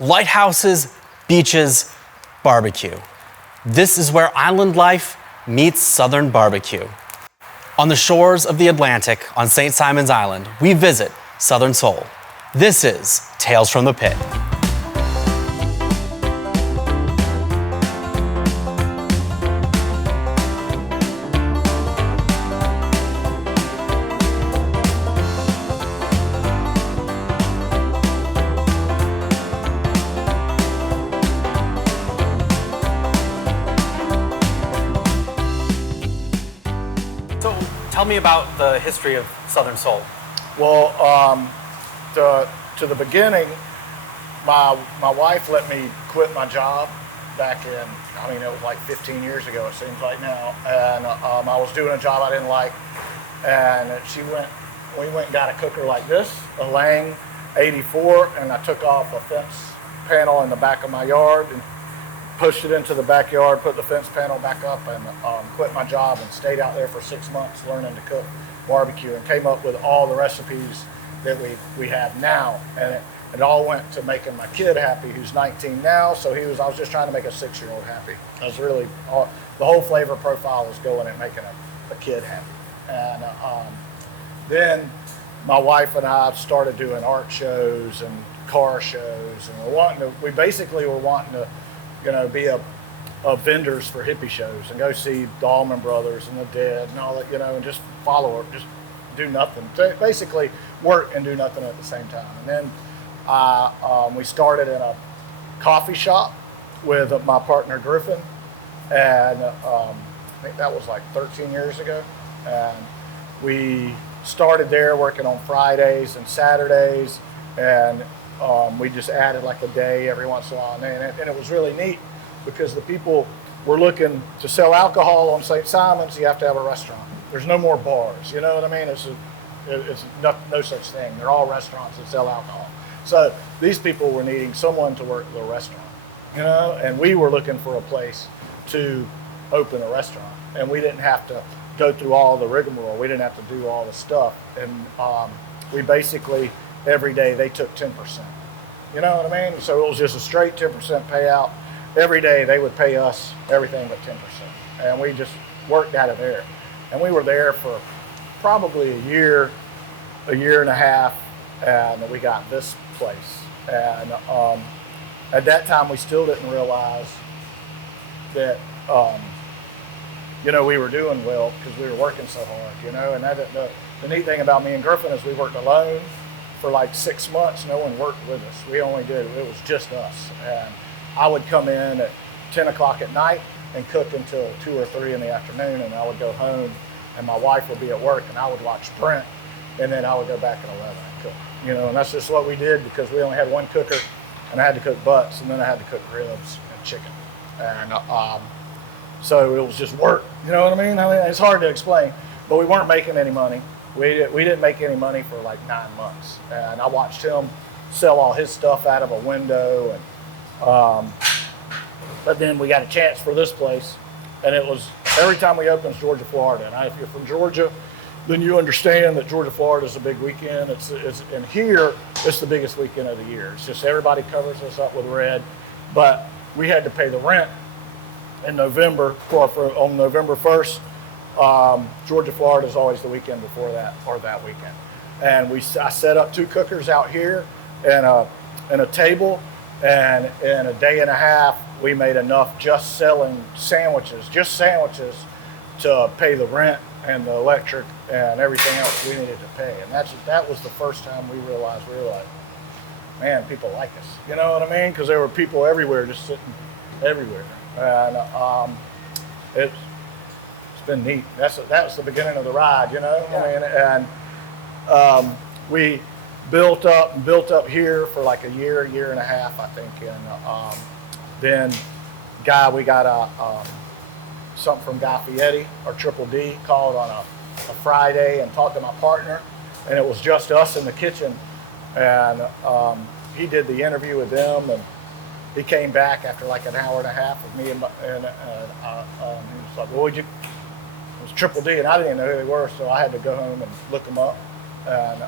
Lighthouses, beaches, barbecue. This is where island life meets Southern barbecue. On the shores of the Atlantic on St. Simon's Island, we visit Southern Soul. This is Tales from the Pit. So tell me about the history of Southern Soul. Well, to the beginning, my wife let me quit my job back in, it was like 15 years ago, it seems like now. And I was doing a job I didn't like. And we went and got a cooker like this, a Lang 84, and I took off a fence panel in the back of my yard and pushed it into the backyard, put the fence panel back up, and quit my job and stayed out there for 6 months learning to cook barbecue, and came up with all the recipes that we have now. And it all went to making my kid happy, who's 19 now. So I was just trying to make a 6-year-old happy. I was really, the whole flavor profile was going at making a kid happy. And then my wife and I started doing art shows and car shows, and we basically were wanting to, be a vendors for hippie shows and go see the Allman Brothers and the Dead and all that, and just follow it, just do nothing. Basically work and do nothing at the same time. And then we started in a coffee shop with my partner Griffin, and I think that was like 13 years ago. And we started there working on Fridays and Saturdays, and we just added like a day every once in a while. And it was really neat because the people were looking to sell alcohol on St. Simon's. You have to have a restaurant. There's no more bars, you know what I mean? It's no such thing. They're all restaurants that sell alcohol. So these people were needing someone to work the restaurant, and we were looking for a place to open a restaurant, and we didn't have to go through all the rigmarole. We didn't have to do all the stuff. And we basically, every day they took 10%. You know what I mean? So it was just a straight 10% payout. Every day they would pay us everything but 10%. And we just worked out of there. And we were there for probably a year and a half, and we got this place. And at that time, we still didn't realize that, we were doing well because we were working so hard, And the neat thing about me and Griffin is we worked alone for like 6 months. No one worked with us. It was just us. And I would come in at 10 o'clock at night and cook until 2 or 3 in the afternoon, and I would go home and my wife would be at work, and I would watch Brent, and then I would go back at 11 and cook. And that's just what we did because we only had one cooker, and I had to cook butts, and then I had to cook ribs and chicken. And so it was just work, you know what I mean? It's hard to explain, but we weren't making any money. We didn't make any money for like 9 months, and I watched him sell all his stuff out of a window, and but then we got a chance for this place, and it was every time we open, it's Georgia, Florida. And if you're from Georgia, then you understand that Georgia, Florida is a big weekend. And here, it's the biggest weekend of the year. It's just everybody covers us up with red, but we had to pay the rent in November, on November 1st. Georgia, Florida is always the weekend before that, or that weekend. And I set up 2 cookers out here and a table, and in a day and a half, we made enough just selling sandwiches, to pay the rent and the electric and everything else we needed to pay. And that was the first time we realized, man, people like us. You know what I mean? Because there were people everywhere, just sitting everywhere. And it's been neat. That was the beginning of the ride, Yeah. And we built up here for like a year and a half, I think. And then we got something from Guy Fieri, or Triple D, called on a Friday and talked to my partner, and it was just us in the kitchen. And he did the interview with them, and he came back after like an hour and a half with me, and he was like, "Well, it was Triple D," and I didn't even know who they were, so I had to go home and look them up. And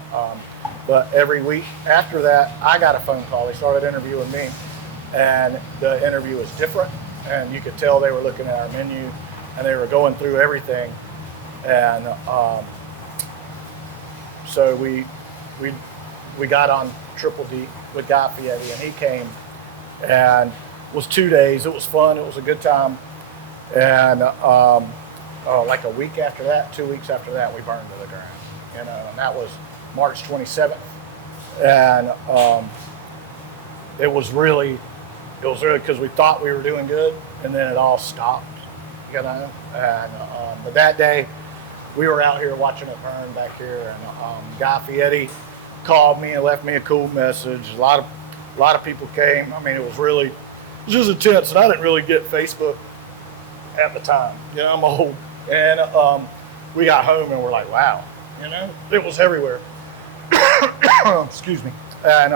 But every week after that, I got a phone call. They started interviewing me, and the interview was different. And you could tell they were looking at our menu, and they were going through everything. And so we got on Triple D with Guy Fieri, and he came, and it was 2 days. It was fun. It was a good time. And like a week after that, 2 weeks after that, we burned to the ground. And that was March 27th. And it was really because we thought we were doing good, and then it all stopped, And but that day, we were out here watching it burn back here, and Guy Fieri called me and left me a cool message. A lot of people came. I mean, it was just intense, and I didn't really get Facebook at the time. I'm old, and we got home and we're like, wow, it was everywhere. Excuse me. And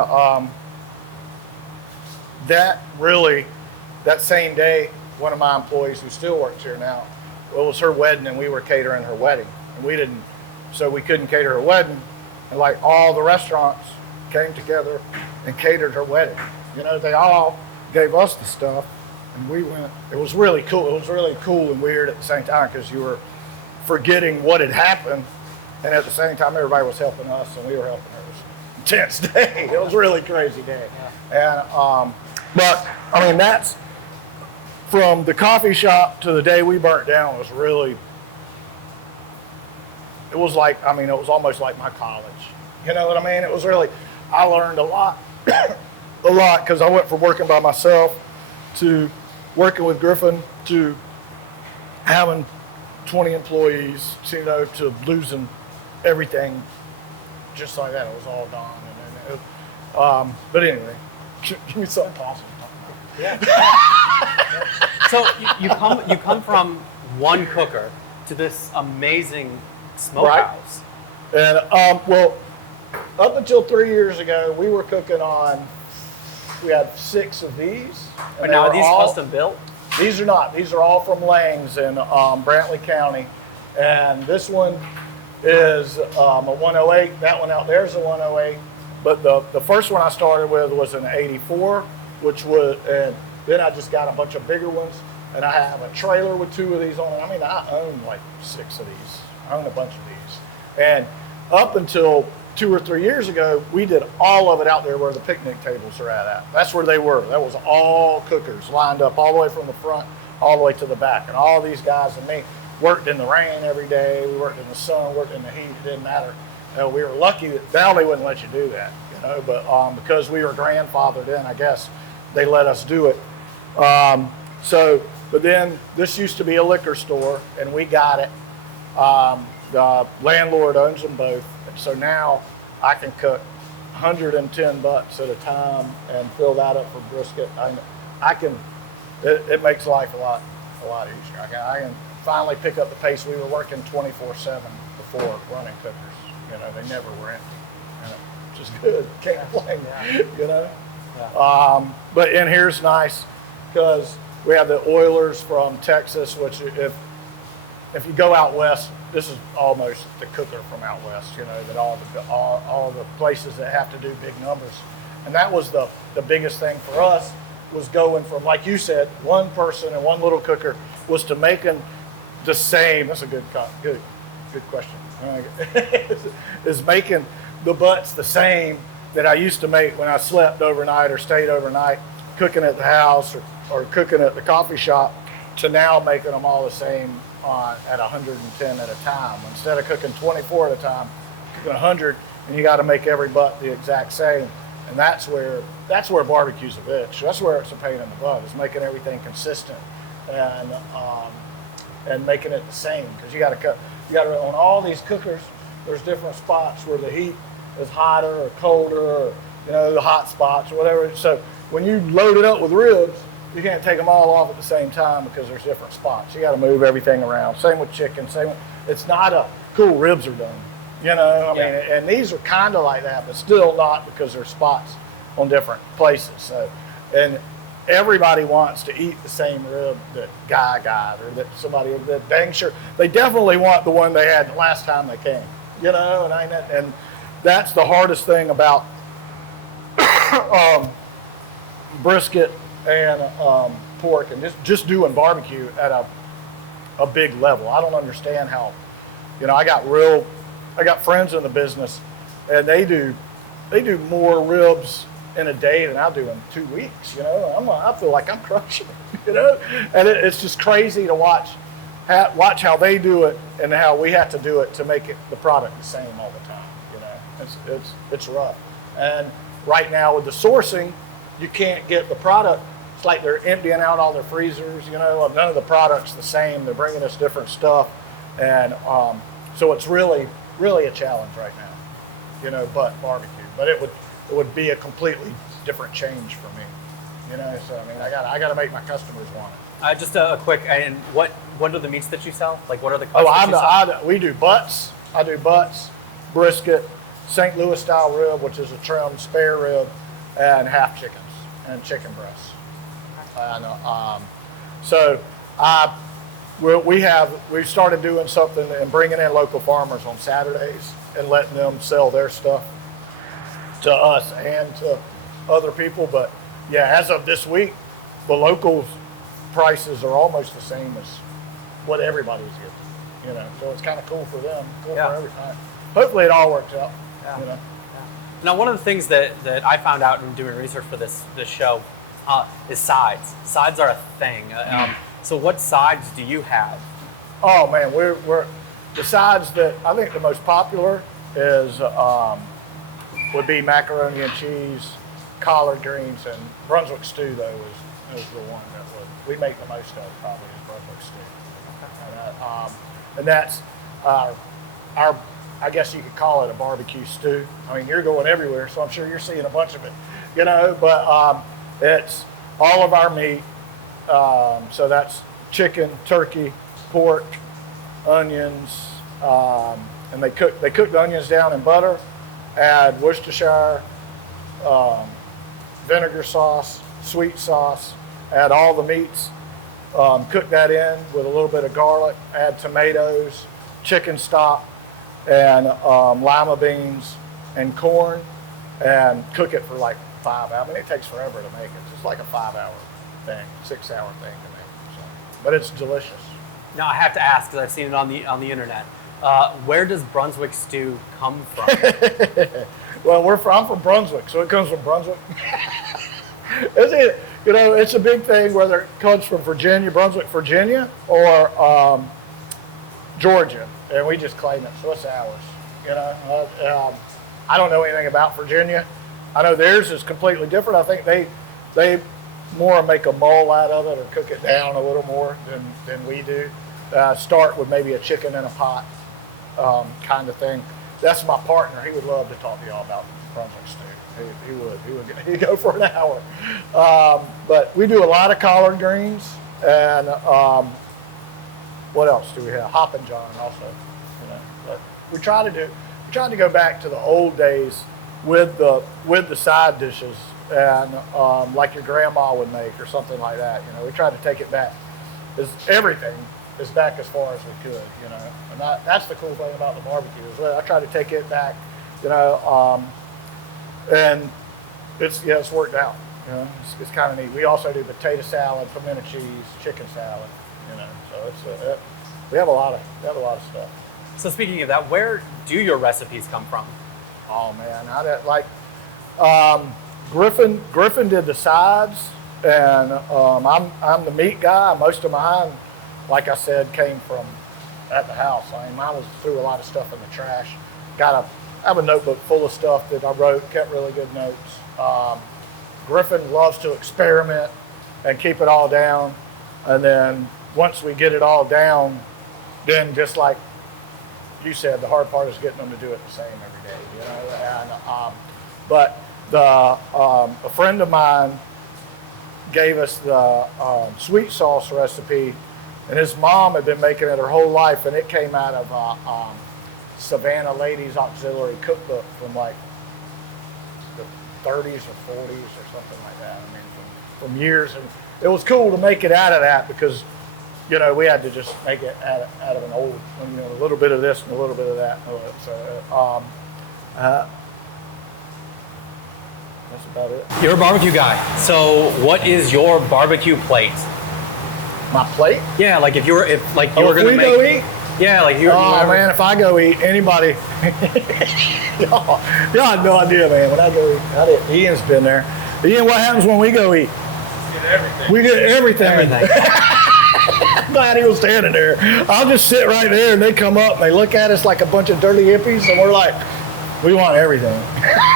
that same day, one of my employees who still works here now, it was her wedding, and we were catering her wedding, and so we couldn't cater her wedding, and like all the restaurants came together and catered her wedding. They all gave us the stuff, and we went. It was really cool. It was really cool and weird at the same time, because you were forgetting what had happened, and at the same time everybody was helping us and we were helping her. It was an intense day. It was a really crazy day. Yeah. And but I mean, that's from the coffee shop to the day we burnt down was really. It was almost like my college. You know what I mean? It was really. I learned a lot, because I went from working by myself to working with Griffin to having 20 employees, to losing everything just like that. It was all gone. But anyway, give me something awesome. Yeah. So you come from one cooker to this amazing smokehouse. Right. And well, up until 3 years ago, we were cooking on. We had 6 of these. But now are these custom built? These are not. These are all from Langs in Brantley County, and this one is a 108. That one out there is a 108. But the first one I started with was an 84, and then I just got a bunch of bigger ones, and I have a trailer with 2 of these on it. I mean, I own like 6 of these. I own a bunch of these. And up until 2 or 3 years ago, we did all of it out there where the picnic tables are at. That's where they were. That was all cookers lined up all the way from the front all the way to the back. And all these guys and me worked in the rain every day. We worked in the sun, worked in the heat. It didn't matter. We were lucky that now they wouldn't let you do that, but because we were grandfathered in, I guess they let us do it. But then this used to be a liquor store, and we got it. The landlord owns them both. So now I can cook 110 butts at a time and fill that up for brisket. I can. It makes life a lot easier. I can finally pick up the pace. We were working 24/7 before running cookers. They never were empty. Which is good. Can't complain. Yeah. But in here's nice because we have the Oilers from Texas, which if you go out west, this is almost the cooker from out west, that all the places that have to do big numbers. And that was the biggest thing for us, was going from, like you said, one person and one little cooker, was to making the same. That's a good question. Is making the butts the same that I used to make when I slept overnight or stayed overnight, cooking at the house or cooking at the coffee shop, to now making them all the same at 110 at a time. Instead of cooking 24 at a time, cooking 100, and you got to make every butt the exact same. And that's where barbecue's a bitch. That's where it's a pain in the butt, is making everything consistent and making it the same, because you got to on all these cookers. There's different spots where the heat is hotter or colder, or the hot spots or whatever. So when you load it up with ribs, you can't take them all off at the same time because there's different spots. You got to move everything around. Same with chicken. It's not a cool ribs are done. I mean, and these are kind of like that, but still not, because there's spots on different places. So, and everybody wants to eat the same rib that Guy got, or that somebody that dang sure they definitely want the one they had the last time they came. And that's the hardest thing about brisket and pork, and just doing barbecue at a big level. I don't understand how, I got friends in the business, and they do more ribs in a day than I do in 2 weeks. I feel like I'm crushing it. And it's just crazy to watch how they do it and how we have to do it to make the product the same all the time. It's rough. And right now with the sourcing, you can't get the product. It's like they're emptying out all their freezers. None of the product's the same. They're bringing us different stuff, and so it's really a challenge right now. But barbecue. But it would be a completely different change for me. So I got to make my customers want it. Just a quick, and what are the meats that you sell? Like, what are the cuts that you sell? We do butts. I do butts, brisket, St. Louis style rib, which is a trimmed spare rib, and half chickens and chicken breasts. And so we started doing something and bringing in local farmers on Saturdays and letting them sell their stuff to us and to other people. But yeah, as of this week, the local prices are almost the same as what everybody's getting. So it's kind of cool for them, cool for everybody. Hopefully it all works out. Yeah. Now, one of the things that I found out in doing research for this show is sides. Sides are a thing. So what sides do you have? Oh man, we're the sides that I think the most popular is would be macaroni and cheese, collard greens, and Brunswick stew. Though is the one that we make the most of, probably, is Brunswick stew. And that's our I guess you could call it a barbecue stew. You're going everywhere, so I'm sure you're seeing a bunch of it. But it's all of our meat. So that's chicken, turkey, pork, onions, and they cook the onions down in butter, add Worcestershire, vinegar sauce, sweet sauce, add all the meats, cook that in with a little bit of garlic, add tomatoes, chicken stock, and lima beans and corn, and cook it for like 5 hours. It takes forever to make it. It's like a 5-hour thing, 6-hour thing to make. So, but it's delicious. Now I have to ask, because I've seen it on the internet. Where does Brunswick stew come from? Well, I'm from Brunswick, so it comes from Brunswick. It's a big thing whether it comes from Virginia, Brunswick, Virginia, or Georgia, and we just claim it, so it's ours. I don't know anything about Virginia. I know theirs is completely different. I think they more make a mull out of it or cook it down a little more than we do. Start with maybe a chicken in a pot kind of thing. That's my partner. He would love to talk to y'all about Brunswick stew. He'd go for an hour. But we do a lot of collard greens, and what else do we have? Hoppin' John also. But we try to go back to the old days with the side dishes, and like your grandma would make or something like that. We try to take it back. Everything is back as far as we could. And that's the cool thing about the barbecue is I try to take it back. And it's worked out. It's kind of neat. We also do potato salad, pimento cheese, chicken salad. So we have a lot of stuff. So speaking of that, where do your recipes come from? Oh man, Griffin did the sides, and I'm the meat guy. Most of mine, like I said, came from at the house. Mine was threw a lot of stuff in the trash. I have a notebook full of stuff that I wrote, kept really good notes. Griffin loves to experiment and keep it all down, and then once we get it all down, then just like you said, the hard part is getting them to do it the same every day. And but a friend of mine gave us the sweet sauce recipe, and his mom had been making it her whole life, and it came out of Savannah Ladies Auxiliary Cookbook from like the 30s or 40s or something like that. From years, and it was cool to make it out of that because we had to just make it out of an old, a little bit of this and a little bit of that. So That's about it. You're a barbecue guy. So what is your barbecue plate? My plate? Yeah, like if you were if gonna we go eat? Yeah, like you. Oh man, if I go eat, anybody, y'all have no idea, man. When I go eat, Ian's been there. Ian, what happens when we go eat? Get everything. We get everything. Glad he was standing there. I'll just sit right there, and they come up and they look at us like a bunch of dirty hippies, and we're like, we want everything.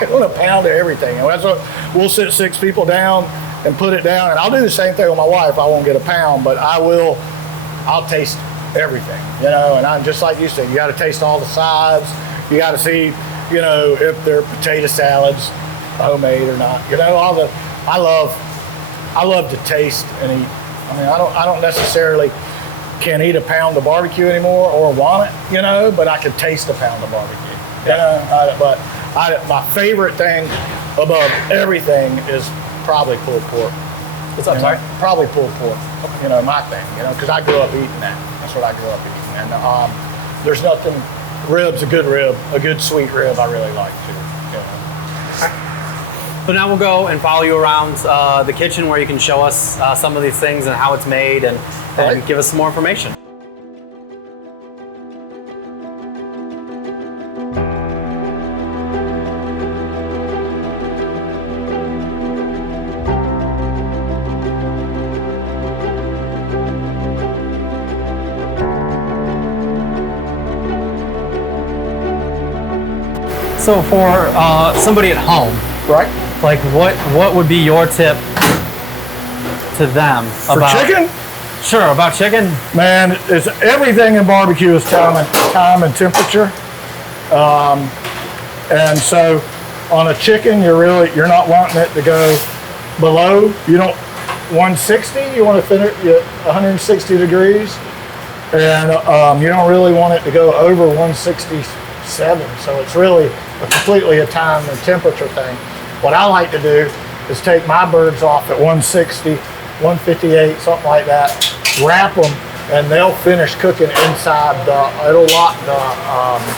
We want a pound of everything. And that's what we'll sit 6 people down and put it down. And I'll do the same thing with my wife. I won't get a pound, but I'll taste everything, you know. And I'm just like you said, you got to taste all the sides. You got to see, you know, if they're potato salads, homemade or not. You know, I love to taste and eat. I mean, I don't necessarily can eat a pound of barbecue anymore or want it, you know, but I can taste a pound of barbecue. You know, my favorite thing above everything is probably pulled pork. What's up, sorry? Probably pulled pork. You know, my thing. You know, because I grew up eating that. That's what I grew up eating. And there's nothing. Ribs, a good sweet rib, I really like too. You know. So now we'll go and follow you around the kitchen where you can show us some of these things and how it's made and give us some more information. So for somebody at home, Right? like what would be your tip to them For about chicken? Sure, about chicken. Man, it's everything in barbecue is time and temperature. And so on a chicken, you're not wanting it to go below. You don't 160. You want to finish at 160 degrees, and you don't really want it to go over 167. So it's really completely a time and temperature thing. What I like to do is take my birds off at 160, 158, something like that, wrap them, and they'll finish cooking inside it'll lock the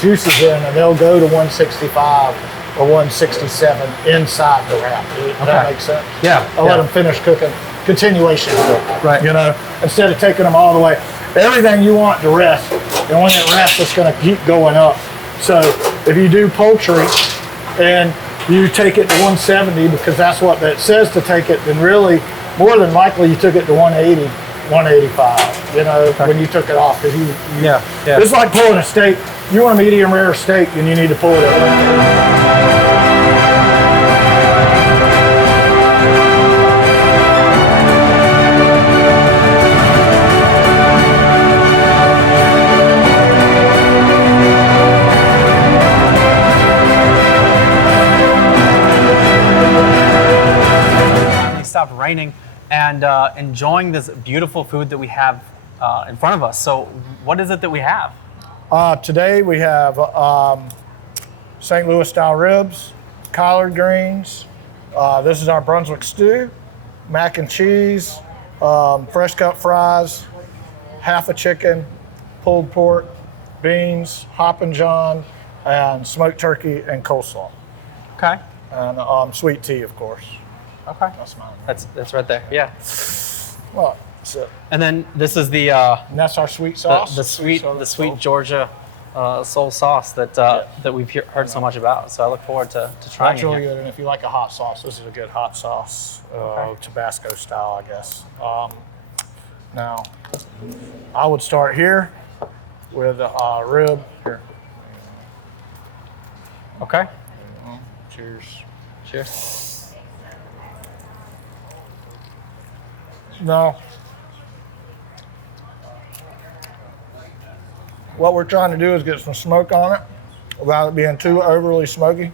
juices in, and they'll go to 165 or 167 inside the wrap. Does that make sense? Yeah. I'll let them finish cooking, continuation cook. Right. You know, instead of taking them all the way. Everything you want to rest, and when it rests, it's going to keep going up. So if you do poultry and you take it to 170 because that's what it says to take it, then really, more than likely, you took it to 180, 185, you know, when you took it off. Cause it's like pulling a steak. You want a medium rare steak, and you need to pull it up. Stopped raining and enjoying this beautiful food that we have in front of us. So what is it that we have? Today we have St. Louis style ribs, collard greens. This is our Brunswick stew, mac and cheese, fresh cut fries, half a chicken, pulled pork, beans, Hoppin' John, and smoked turkey and coleslaw. Okay. And sweet tea, of course. Okay. That's mine. That's right there. Yeah. Well, that's it. And then this is the And that's our sweet sauce. the sweet soul. Georgia soul sauce that we've heard so much about. So I look forward to trying That's it really here. good, and if you like a hot sauce, this is a good hot sauce, Tabasco style, I guess. Now, I would start here with a rib. Here. Okay. Cheers. Cheers. Now, what we're trying to do is get some smoke on it without it being too overly smoky.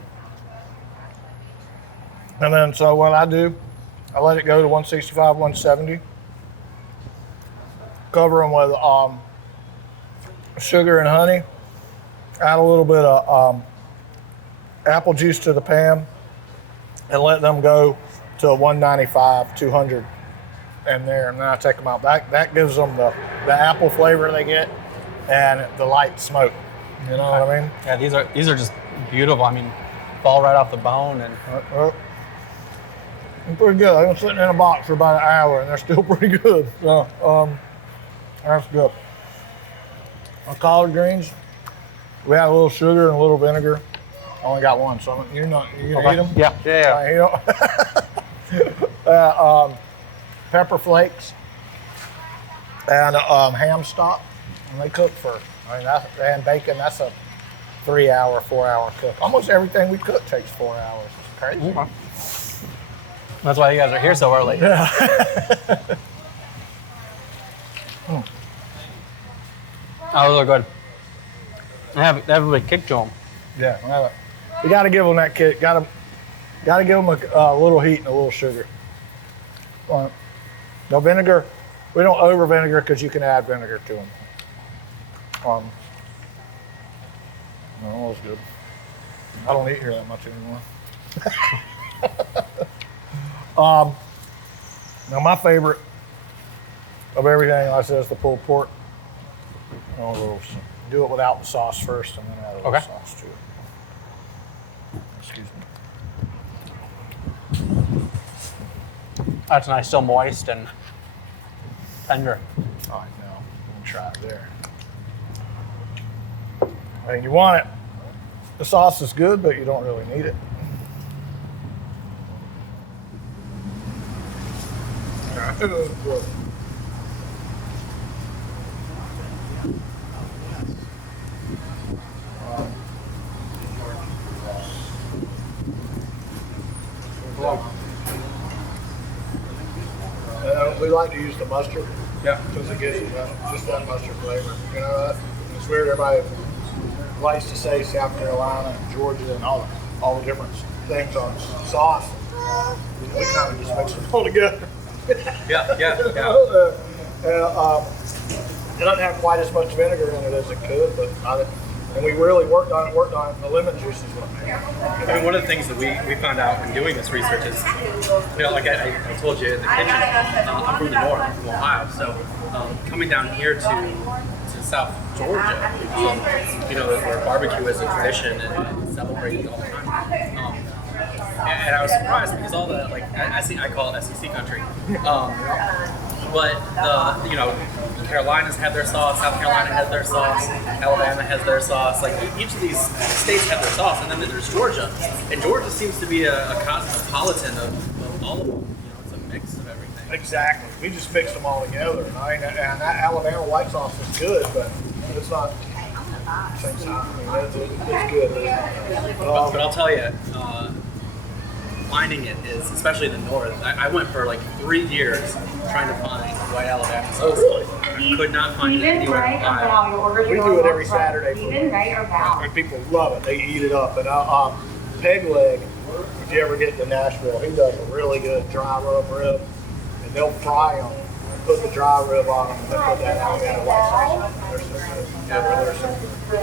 And then, so what I do, I let it go to 165, 170. Cover them with sugar and honey. Add a little bit of apple juice to the pan and let them go to 195, 200 in there. And then I take them out. That gives them the apple flavor they get and the light smoke. You know what I mean? Yeah, these are just beautiful. I mean, fall right off the bone and They're pretty good. I've been sitting in a box for about an hour, and they're still pretty good. So that's good. Our collard greens, we had a little sugar and a little vinegar. I only got one, so you gonna eat them? Yeah. Pepper flakes and ham stock, and they cook for. And bacon. That's a 3 hour, 4 hour cook. Almost everything we cook takes 4 hours. It's crazy. Okay. That's why you guys are here so early. Yeah. Oh, those are good. They have a big kick to them. Yeah. You got to give them that kick. Got to give them a little heat and a little sugar. No vinegar. We don't over vinegar because you can add vinegar to them. No, that was good. I don't eat here that much anymore. Now my favorite of everything, like I said, is the pulled pork. Do it without the sauce first, and then add a little sauce to it. Excuse me. That's nice, still moist and tender. All right, now let me try it there. I mean, you want it. The sauce is good, but you don't really need it. We like to use the mustard. Yeah. Because it gives you just that mustard flavor. You know, it's weird. Everybody likes to say South Carolina and Georgia and all the different things on sauce. We kind of just mix them all together. Yeah. It doesn't have quite as much vinegar in it as it could, but and we really worked on it. And the lemon juice is what made it. I mean, one of the things that we found out when doing this research is, like I told you in the kitchen, I'm from the north, from Ohio, so coming down here to South Georgia, where barbecue is a tradition and celebrated all the time. And I was surprised because all the I call it SEC country, but Carolinas have their sauce, South Carolina has their sauce, Alabama has their sauce. Like each of these states have their sauce, and then there's Georgia, and Georgia seems to be a cosmopolitan of all of them. It's a mix of everything. Exactly. We just mixed them all together, and that Alabama white sauce is good, but it's not same time. I mean, it's good. But I'll tell you. Finding it is, especially in the north, I went for like 3 years trying to find white Alabama sauce. Oh, really? I could not find it anywhere in Ohio. We do it every Saturday. And people love it. They eat it up. And Peg Leg, if you ever get to Nashville, he does a really good dry rub, and they'll fry them and put the dry rub on them, and then put that Alabama white sauce on them. They're so good.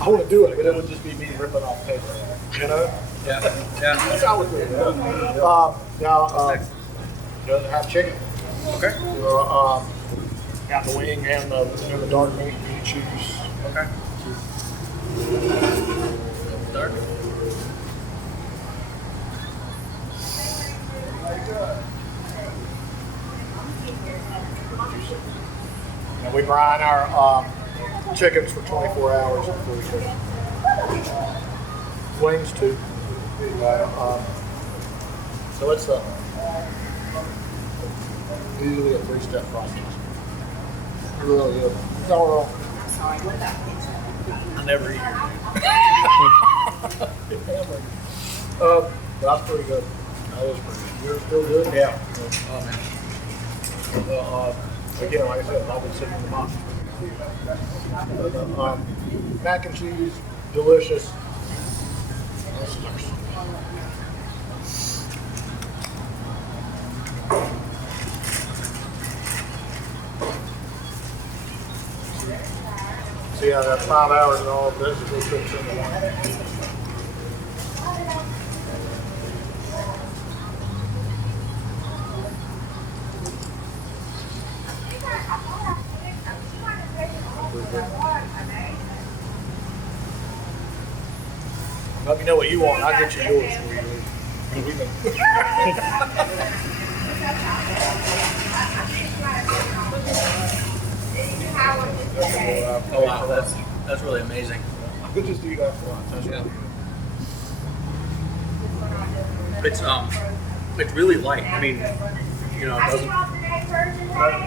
I want to do it, but it would just be me ripping off Peg Leg. You know? Yeah. That's how we do it. Now, have chicken. Okay. Got the wing and the dark meat you choose. Okay. Dark. And we brine our chickens for 24 hours before we cook them. Wings too. So it's usually a 3-step process. Really good. No, I never eat here. That's pretty good. That is pretty good. Yours still good? Yeah. Oh man. Again, like I said, I've been sitting in the box. Mac and cheese, delicious. See how that 5 hours and all of this is just in the one. Let me know what you want. I'll get you yours for you. We can- Oh wow, that's really amazing. We'll just do that for lunch. That's Yeah. really It's really light. I mean, you know, it doesn't.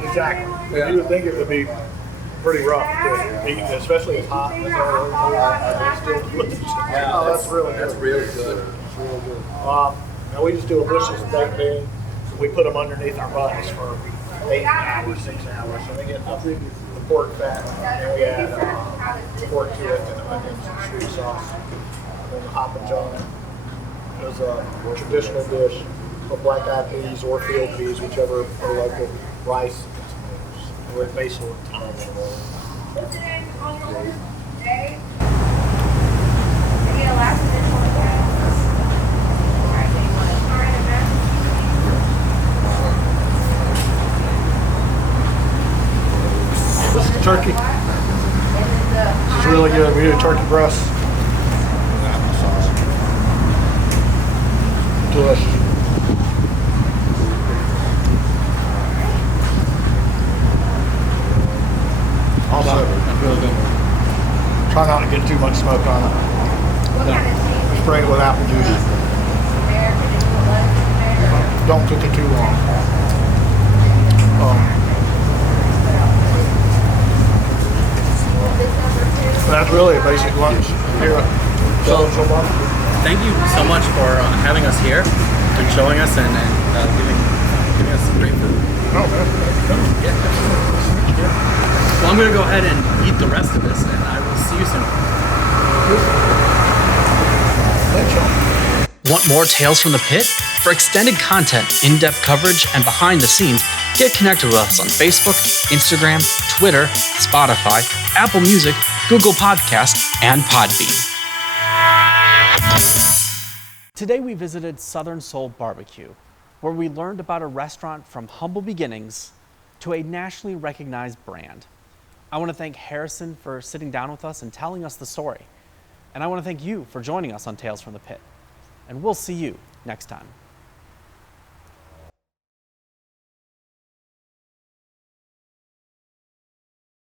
Exactly. Yeah. You would think it would be pretty rough to eat, especially as hot as it's still delicious. Oh, that's really good. That's really good. It's real good. Now we just do a bushel of baked beans. We put them underneath our buns for 8 hours, 6 hours, so they get the pork fat. And we add pork to it and onions and sweet sauce. And then the hop and john. It was a traditional dish with black-eyed peas or field peas, whichever are local, rice, and tomatoes. With basil and thyme. What's your name on your order? Dave? Any last minute order? This is turkey. This is really good. We do turkey breast. Delicious. Also, really good. Try not to get too much smoke on it. Spray it with apple juice. Don't cook it too long. That's really a basic lunch here at Soul Barbeque. Thank you so much for having us here and showing us and giving us some great food. Oh, man. Yeah. Well, I'm going to go ahead and eat the rest of this, and I will see you soon. Thanks, Sean. Want more Tales from the Pit? For extended content, in-depth coverage, and behind the scenes, get connected with us on Facebook, Instagram, Twitter, Spotify, Apple Music, Google Podcast, and Podbean. Today we visited Southern Soul Barbecue, where we learned about a restaurant from humble beginnings to a nationally recognized brand. I want to thank Harrison for sitting down with us and telling us the story. And I want to thank you for joining us on Tales from the Pit. And we'll see you next time.